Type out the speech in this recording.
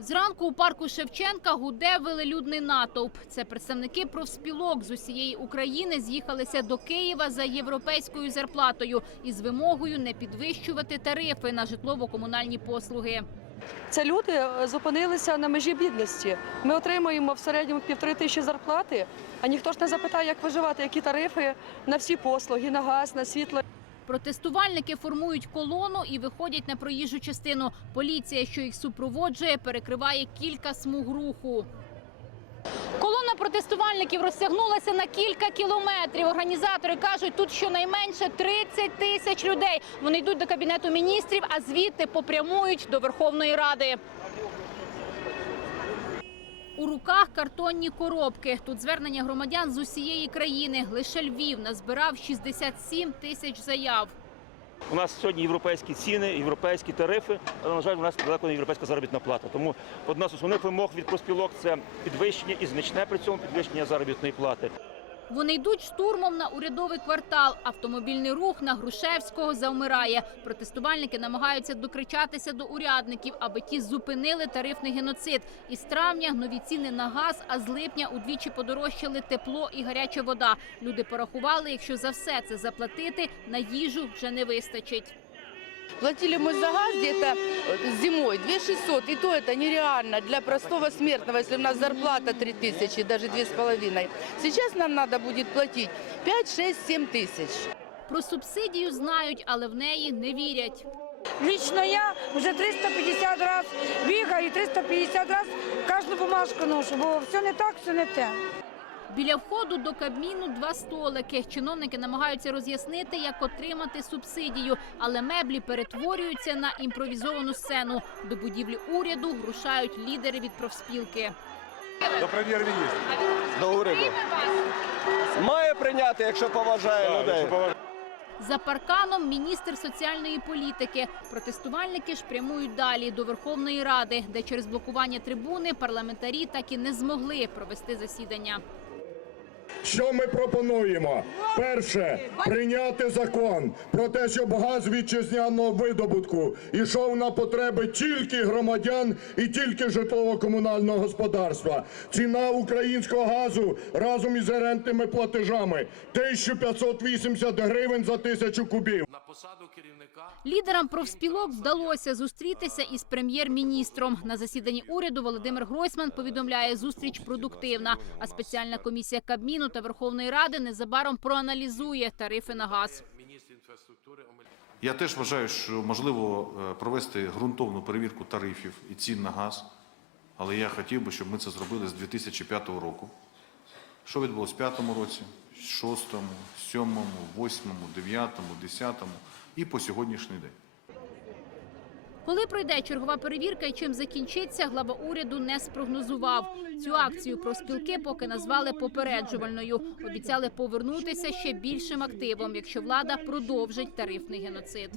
Зранку у парку Шевченка гуде велелюдний натовп. Це представники профспілок з усієї України з'їхалися до Києва за європейською зарплатою із вимогою не підвищувати тарифи на житлово-комунальні послуги. Це люди е, зупинилися на межі бідності. Ми отримуємо в середньому півтори тисячі зарплати, а ніхто ж не запитає, як виживати, які тарифи на всі послуги, на газ, на світло. Протестувальники формують колону і виходять на проїжджу частину. Поліція, що їх супроводжує, перекриває кілька смуг руху. Колона протестувальників розтягнулася на кілька кілометрів. Організатори кажуть, тут щонайменше 30 тисяч людей. Вони йдуть до кабінету міністрів, а звідти попрямують до Верховної Ради. У руках картонні коробки. Тут звернення громадян з усієї країни. Лише Львів назбирав 67 тисяч заяв. У нас сьогодні європейські ціни, європейські тарифи, але, на жаль, у нас далеко не європейська заробітна плата. Тому одна з основних вимог від проспілок – це підвищення і значне при цьому підвищення заробітної плати. Вони йдуть штурмом на урядовий квартал. Автомобільний рух на Грушевського завмирає. Протестувальники намагаються докричатися до урядників, аби ті зупинили тарифний геноцид. Із травня нові ціни на газ, а з липня удвічі подорожчали тепло і гаряча вода. Люди порахували, якщо за все це заплатити, на їжу вже не вистачить. Платили мы за газ где-то э, зимой 2 600, и то это нереально для простого смертного, если у нас зарплата 3 тысячи, даже 2,5. Сейчас нам надо будет платить 5, 6, 7 тысяч. Про субсидію знають, але в неї не вірять. Лично я вже 350 разів бігаю, 350 разів кожну бумажку ношу, бо все не так, все не те. Біля входу до Кабміну два столики. Чиновники намагаються роз'яснити, як отримати субсидію, але меблі перетворюються на імпровізовану сцену. До будівлі уряду рушають лідери від профспілки. До прем'єр-міністра. до уряду. Має прийняти, якщо поважає людей. За парканом міністр соціальної політики. Протестувальники ж прямують далі до Верховної Ради, де через блокування трибуни парламентарі так і не змогли провести засідання. Що ми пропонуємо? Перше прийняти закон про те, щоб газ вітчизняного видобутку ішов на потреби тільки громадян і тільки житлово-комунального господарства. Ціна українського газу разом із рентними платежами 1580 гривень за тисячу кубів. на посаду керівника Лідерам профспілок вдалося зустрітися із прем'єр-міністром. На засіданні уряду Володимир Гройсман повідомляє, зустріч продуктивна. А спеціальна комісія Кабміну та Верховної Ради незабаром проаналізує тарифи на газ. Я теж вважаю, що можливо е, провести ґрунтовну перевірку тарифів і цін на газ, але я хотів би, щоб ми це зробили з 2005 року. Що відбулося в 2005 році, 2006, 2007, 2008, 2009, 2010 і по сьогоднішній день. Коли пройде чергова перевірка і чим закінчиться, глава уряду не спрогнозував. Цю акцію профспілки поки назвали попереджувальною. Обіцяли повернутися ще більшим активом, якщо влада продовжить тарифний геноцид.